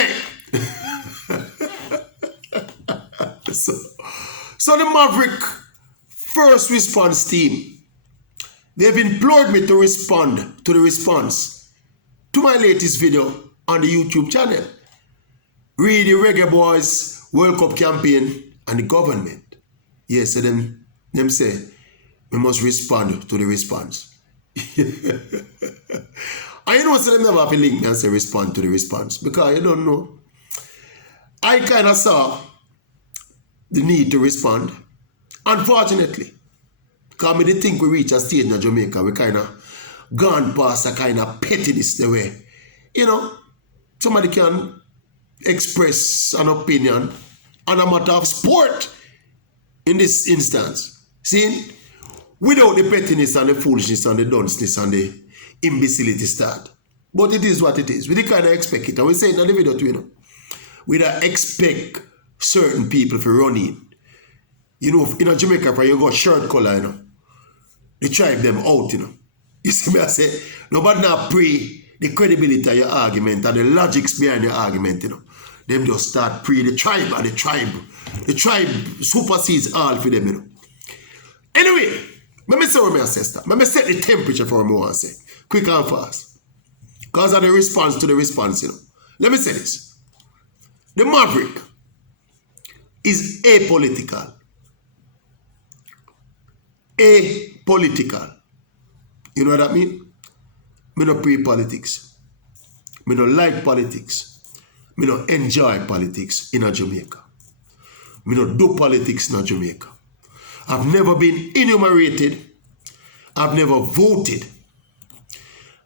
Hey! So the Maverick first response team, they've implored me to respond to the response to my latest video on the YouTube channel. Read the Reggae Boys World Cup campaign and the government. Yes, so them say, we must respond to the response. I know so them never have to link me and say respond to the response because you don't know. I kind of saw the need to respond. Unfortunately, because I didn't think we reach a stage in Jamaica, we kind of gone past a kind of pettiness the way. You know, somebody can express an opinion on a matter of sport in this instance. See, without the pettiness and the foolishness and the dunceness and the imbecility start. But it is what it is. We didn't kind of expect it. And we say it in the video too, you know. We don't expect certain people to run in. You know, in Jamaica, you got shirt color, you know. They tribe them out, you know. You see me, I say, nobody now pray the credibility of your argument and the logics behind your argument, you know. Them just start pray the tribe and the tribe. The tribe supersedes all for them, you know. Anyway, let me say what I say. Let me set the temperature for what I want to say. Quick and fast. Because of the response to the response, you know. Let me say this. The Maverick is apolitical. Apolitical. You know what that mean? Me don't play politics. Me don't like politics. Me don't enjoy politics in Jamaica. Me don't do politics in Jamaica. I've never been enumerated. I've never voted.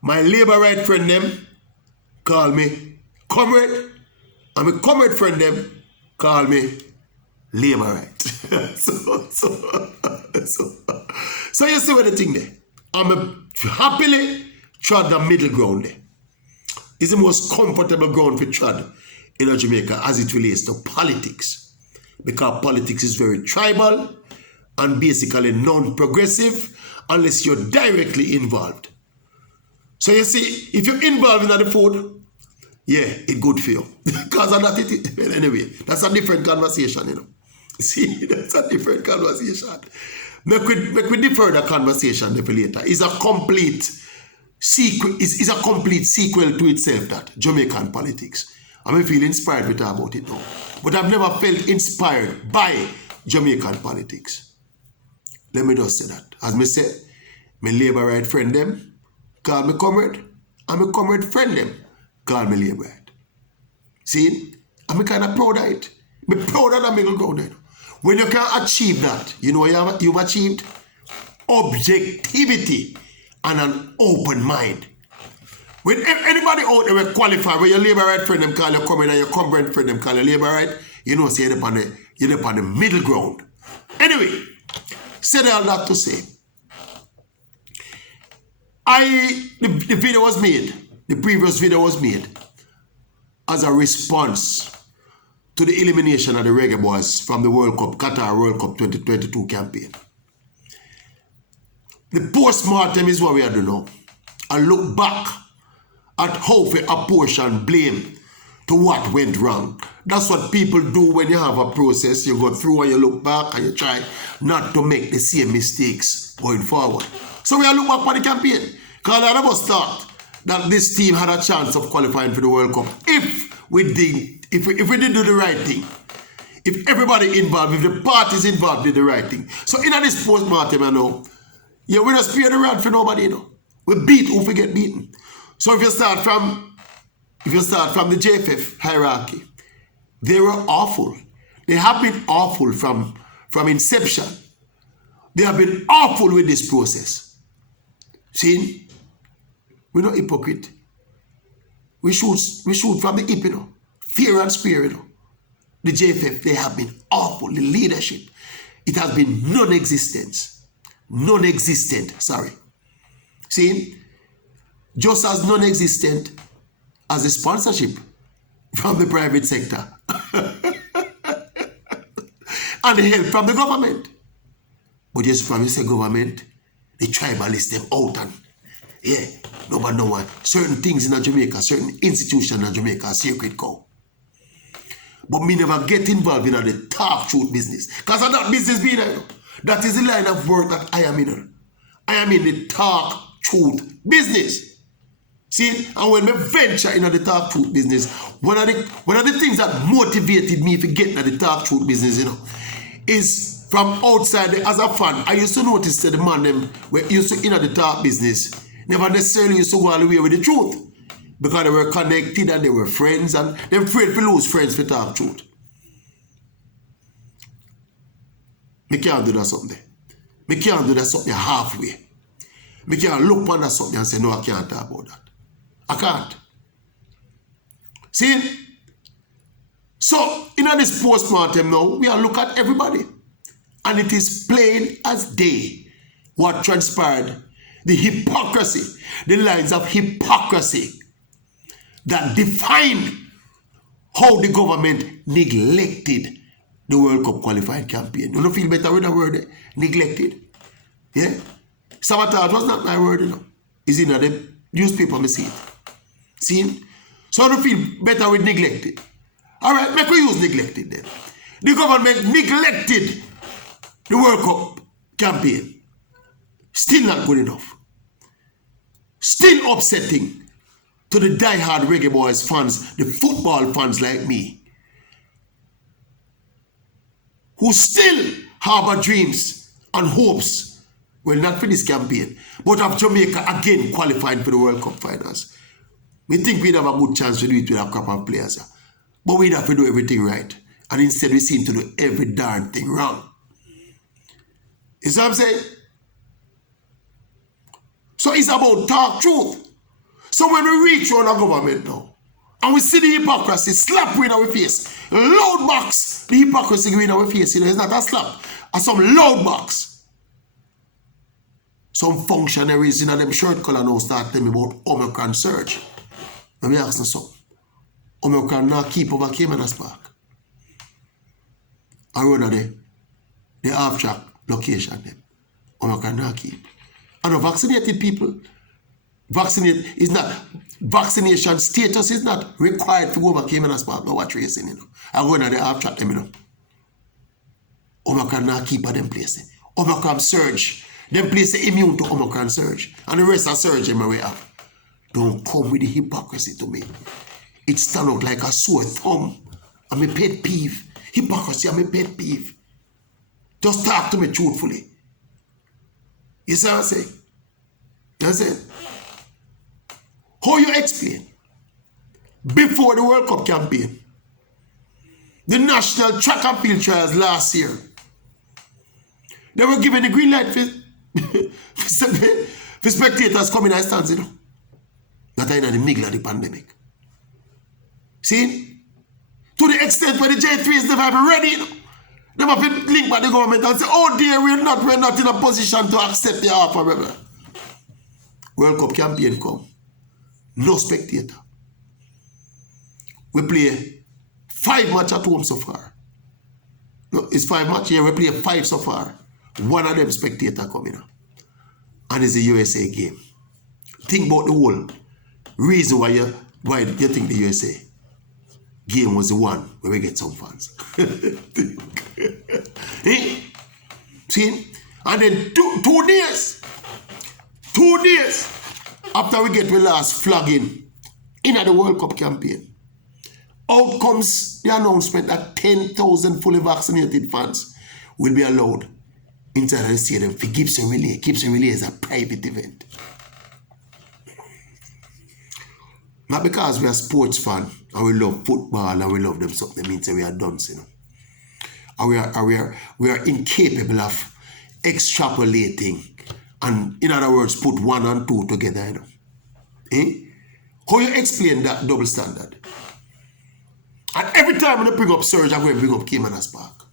My labor right friend them call me comrade. And my comrade friend them call me labor right. So you see what the thing there. I'm happily trod the middle ground there. It's the most comfortable ground for trod in Jamaica as it relates to politics. Because politics is very tribal and basically non-progressive unless you're directly involved. So you see, if you're involved in the food, yeah, it's good for you. Because of that, anyway, that's a different conversation, you know. See, that's a different conversation. Make we defer the conversation for later. It's a complete sequel. It's a complete sequel to itself, that Jamaican politics. I feel inspired to talk about it now. But I've never felt inspired by Jamaican politics. Let me just say that. As me say, my labor right friend them call me comrade, and my comrade friend them call me labor right. See, I'm kind of proud of it. I'm proud of that middle ground. When you can achieve that, you know what you've achieved? Objectivity and an open mind. When anybody out there will qualify, when your labor right friend them call you comrade and your comrade friend them call you labor right, you know, say you're up on the middle ground. Anyway, said all that to say, the video was made, the previous video was made as a response to the elimination of the Reggae Boys from the World Cup, Qatar World Cup 2022 campaign. The post-mortem is what we are doing now. I look back at how we apportion blame to what went wrong. That's what people do when you have a process. You go through and you look back and you try not to make the same mistakes going forward. So we are looking back for the campaign. Because none of us thought that this team had a chance of qualifying for the World Cup if we didn't do the right thing. If everybody involved, if the parties involved did the right thing. So in this post-mortem, I know, yeah, we don't spare the rod for nobody, you know. We beat who we get beaten. So if you start from the JFF hierarchy, they were awful. They have been awful from inception. They have been awful with this process. See, we're not hypocrite. We shoot from the hip, you know. Fair and square, you know. The JFF, they have been awful. The leadership, it has been non-existent, sorry. See, just as non-existent as the sponsorship from the private sector and the help from the government. But just from the government, the tribalists them out and yeah, nobody know why. Certain things in Jamaica, certain institutions in Jamaica are secret cow. But me never get involved in the talk truth business. Because of that business being there. That is the line of work that I am in. I am in the talk truth business. See, and when I venture into the talk truth business, one of the things that motivated me to get into the talk truth business, is from outside as a fan. I used to notice that the man them were used to into the talk business never necessarily used to go all the way with the truth. Because they were connected and they were friends and they were afraid to lose friends for talk truth. Me can't do that something. Me can't do that something halfway. Me can't look on that something and say, no, I can't talk about that. I can't. See? So, in this postmortem now, we are look at everybody. And it is plain as day what transpired. The hypocrisy, the lines of hypocrisy that define how the government neglected the World Cup qualifying campaign. You don't feel better with the word neglected? Yeah? Sabotage was not my word, It's in the newspaper, me see it. See? So I don't feel better with neglected. Alright, make we use neglected then. The government neglected the World Cup campaign. Still not good enough. Still upsetting to the die-hard Reggae Boys fans, the football fans like me, who still harbor dreams and hopes, well, not for this campaign, but of Jamaica again qualifying for the World Cup finals. We think we'd have a good chance to do it with a couple of players, but we'd have to do everything right, and instead we seem to do every darn thing wrong. You see what I'm saying? So it's about talk truth. So when we reach on our government now, and we see the hypocrisy slap in our face, loud box, the hypocrisy in our face, it's not a slap, it's some loud box. Some functionaries in them shirt color now start telling me about Omicron surge. Let me ask them something. Omicron now keep over JAMAICA'S Park. I run the half-track location them. Omicron now keep. And the vaccinated people, vaccination status is not required to go over JAMAICA'S Park. No watch racing, I go into the half-track them, Omicron now keep at them place. Omicron surge. Them place immune to Omicron surge. And the rest of surge them we have. Don't come with the hypocrisy to me. It stand out like a sore thumb. I'm a pet peeve. Hypocrisy, I'm a pet peeve. Just talk to me truthfully. You see what I'm saying? You see? How you explain? Before the World Cup campaign, the national track and field trials last year, they were given the green light for spectators coming and stands, That are in the middle of the pandemic. See? To the extent where the J3s never have ready, They have to link by the government and say, oh dear, we're not in a position to accept the offer. World Cup campaign come. No spectator. We play 5 matches at home so far. No, it's 5 matches here. We play 5 so far. One of them spectator coming up. And it's a USA game. Think about the whole reason why you think the USA game was the one where we get some fans. See? And then 2 days after we get the last flagging in the World Cup campaign, out comes the announcement that 10,000 fully vaccinated fans will be allowed inside the stadium for Gibson Relay. Gibson Relay is a private event. Not because we are sports fans and we love football and we love them something means that we are dunce, And we are incapable of extrapolating and, in other words, put 1 and 2 together, How you explain that double standard? And every time when I bring up Surge, I'm going to bring up JAMAICA'S Park.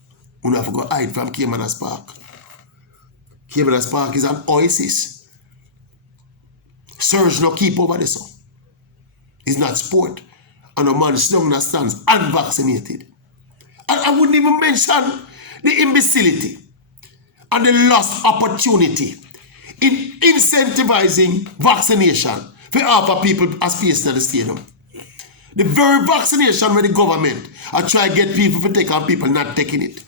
We have to go hide from JAMAICA'S Park. JAMAICA'S Park is an oasis. Surge no keep over the sun. It's not sport. And a man sitting on the stands unvaccinated. And I wouldn't even mention the imbecility and the lost opportunity in incentivizing vaccination for half of people as space in the stadium. The very vaccination where the government are trying to get people to take and people not taking it.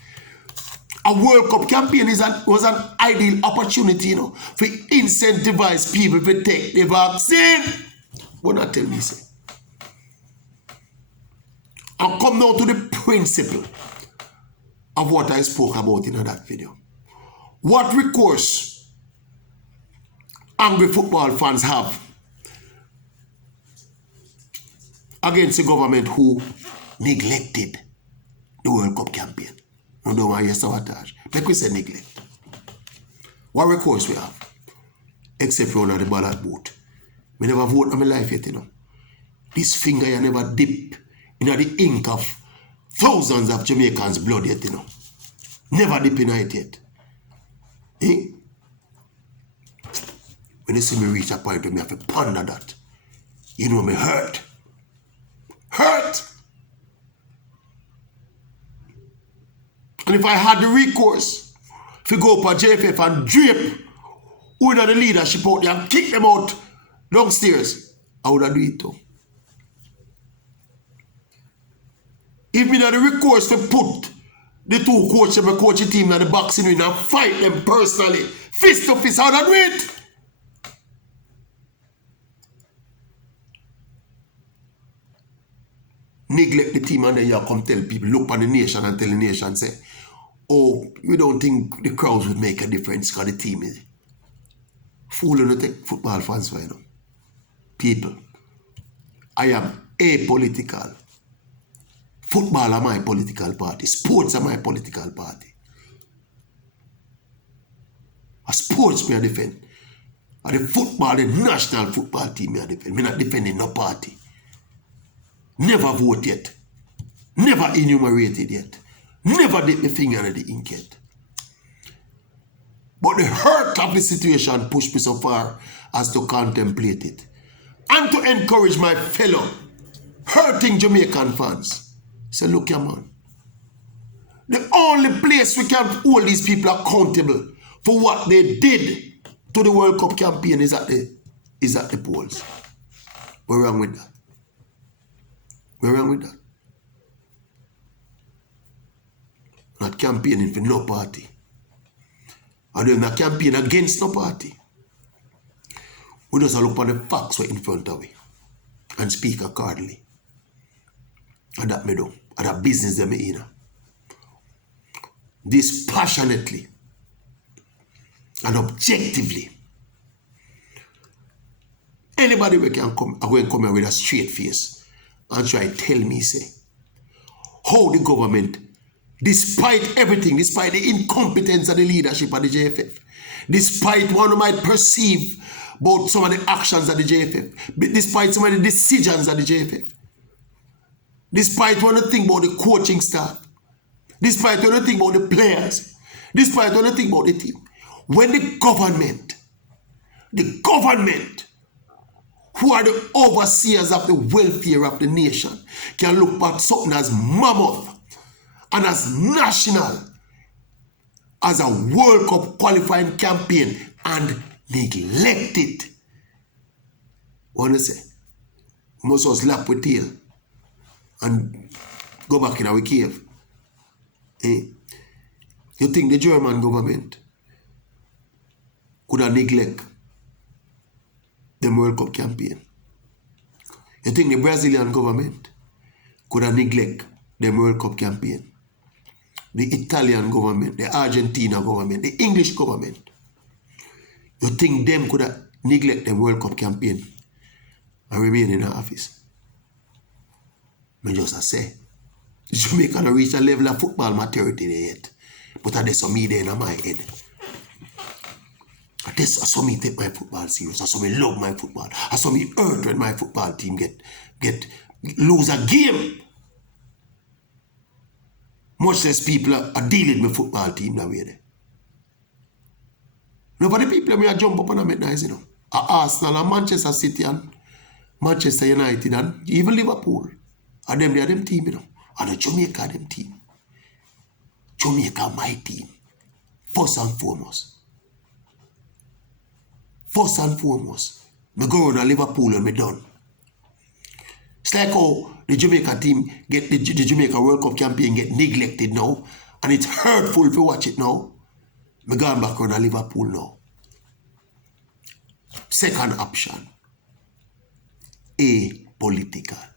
A World Cup campaign was an ideal opportunity, you know, for incentivize people to take the vaccine. But not tell me, say. I'll come now to the principle of what I spoke about in that video. What recourse angry football fans have against the government who neglected the World Cup campaign? No, don't want to sabotage. Like we say neglect. What recourse we have? Except for the ballot vote. We never vote in my life yet, you know. This finger you never dip in the ink of thousands of Jamaicans' blood yet, you know. Never dip in it yet. Eh? When you see me reach a point where me have to ponder that, you know me hurt. Hurt! And if I had the recourse to go up a JFF and drape who in the leadership out there and kick them out downstairs, I would have do it too. If me had the recourse to put the two coaches of my coaching team in the boxing ring and fight them personally, fist to fist, I would have do it. Neglect the team and then you come tell people, look on the nation and tell the nation, say, oh, we don't think the crowds would make a difference because the team is. Fooling to take football fans for, you know. People, I am apolitical. Football are my political party. Sports are my political party. A sports me I defend. And the football, the national football team me I defend. Me not defending no party. Never vote yet. Never enumerated yet. Never dip my finger in the ink yet. But the hurt of the situation pushed me so far as to contemplate it. And to encourage my fellow hurting Jamaican fans. Say, look here, man. The only place we can hold these people accountable for what they did to the World Cup campaign is at the polls. We're wrong with that. We're wrong with that. Not campaigning for no party. And then not campaign against no party. We just look on the facts right in front of we and speak accordingly. And that me do. And that business that me in. Dispassionately and objectively. Anybody we can come, I will come here with a straight face and try to tell me, say, how the government, despite everything, despite the incompetence of the leadership of the JFF, despite what one might perceive about some of the actions of the JFF, despite some of the decisions of the JFF, despite what you think about the coaching staff, despite what you think about the players, despite what you think about the team, when the government, who are the overseers of the welfare of the nation, can look at something as mammoth and as national as a World Cup qualifying campaign and neglect it. What do you say? We must just lap with tail and go back in our cave. Eh? You think the German government could have neglect the World Cup campaign? You think the Brazilian government could have neglect the World Cup campaign? The Italian government, the Argentina government, the English government. You think them could have neglect the World Cup campaign and remain in the office? I just say, Jamaica don't reach a level of football maturity yet. But that's some me there in my head. That's how me take my football serious. That's how me love my football. That's how me hurt when my football team get lose a game. Much less people are dealing with football team that way there. Nobody people me a jump up and I make nice, you know. Arsenal and Manchester City and Manchester United and even Liverpool. And them they are them team, you know. And the Jamaica them team. Jamaica my team. First and foremost. First and foremost. Me go on to Liverpool and me done. It's like how the Jamaica team get the Jamaica World Cup campaign get neglected now, and it's hurtful to watch it now. Me going back on Liverpool now. Second option, apolitical.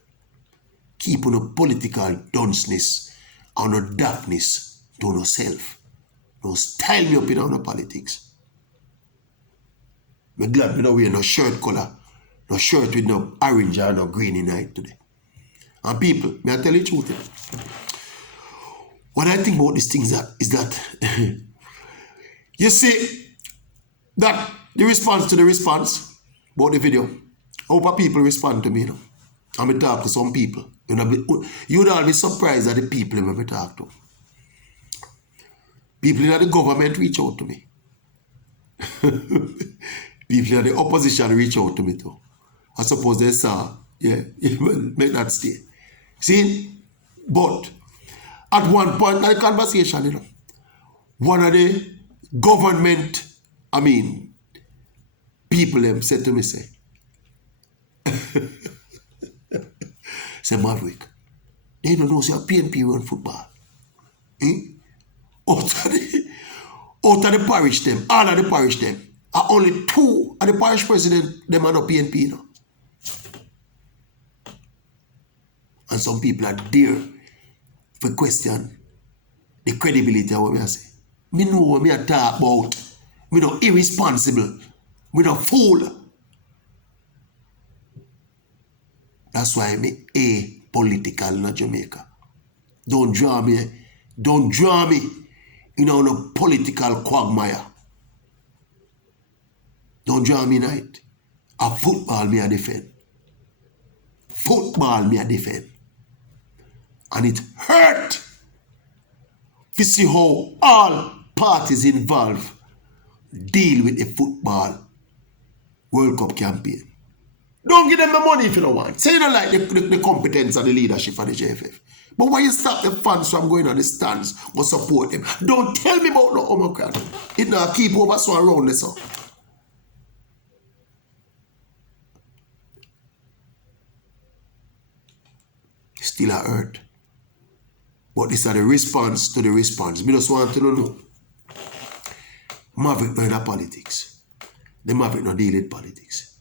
Keep on a political dunceness and no darkness to no self. No style me up in no politics. Me glad me no wear no shirt color, no shirt with no orange or no green in it today. And people, may I tell you the truth? What I think about these things is that you see that the response to the response about the video, how people respond to me, you know. And I talk to some people. You'd all be surprised at the people I talk to. People in the government reach out to me. People in the opposition reach out to me too. I suppose they saw, yeah, make that stay. See, but at one point in the conversation, you know, one of the government, people them said to me, say Maverick, they don't know say PNP run football. Out of the parish them, all of the parish them, are only two of the parish president them are not PNP, you know. And some people are there for question the credibility of what we are saying. Me know what me are talk about. Me not irresponsible. Me not fool. That's why I'm apolitical in Jamaica. Don't draw me in a political quagmire. Don't draw me in it. A football me a defend. Football me a defend. And it hurt to see how all parties involved deal with the football World Cup campaign. Don't give them the money if you don't want. Say you don't like the competence and the leadership of the JFF. But why you stop the fans from going on the stands or support them? Don't tell me about no Omicron. It now keep over so around this up. Still a hurt. But this is the response to the response. Me just want to know. Maverick not in the politics. The Maverick not deal with politics.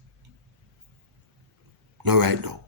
Not right now.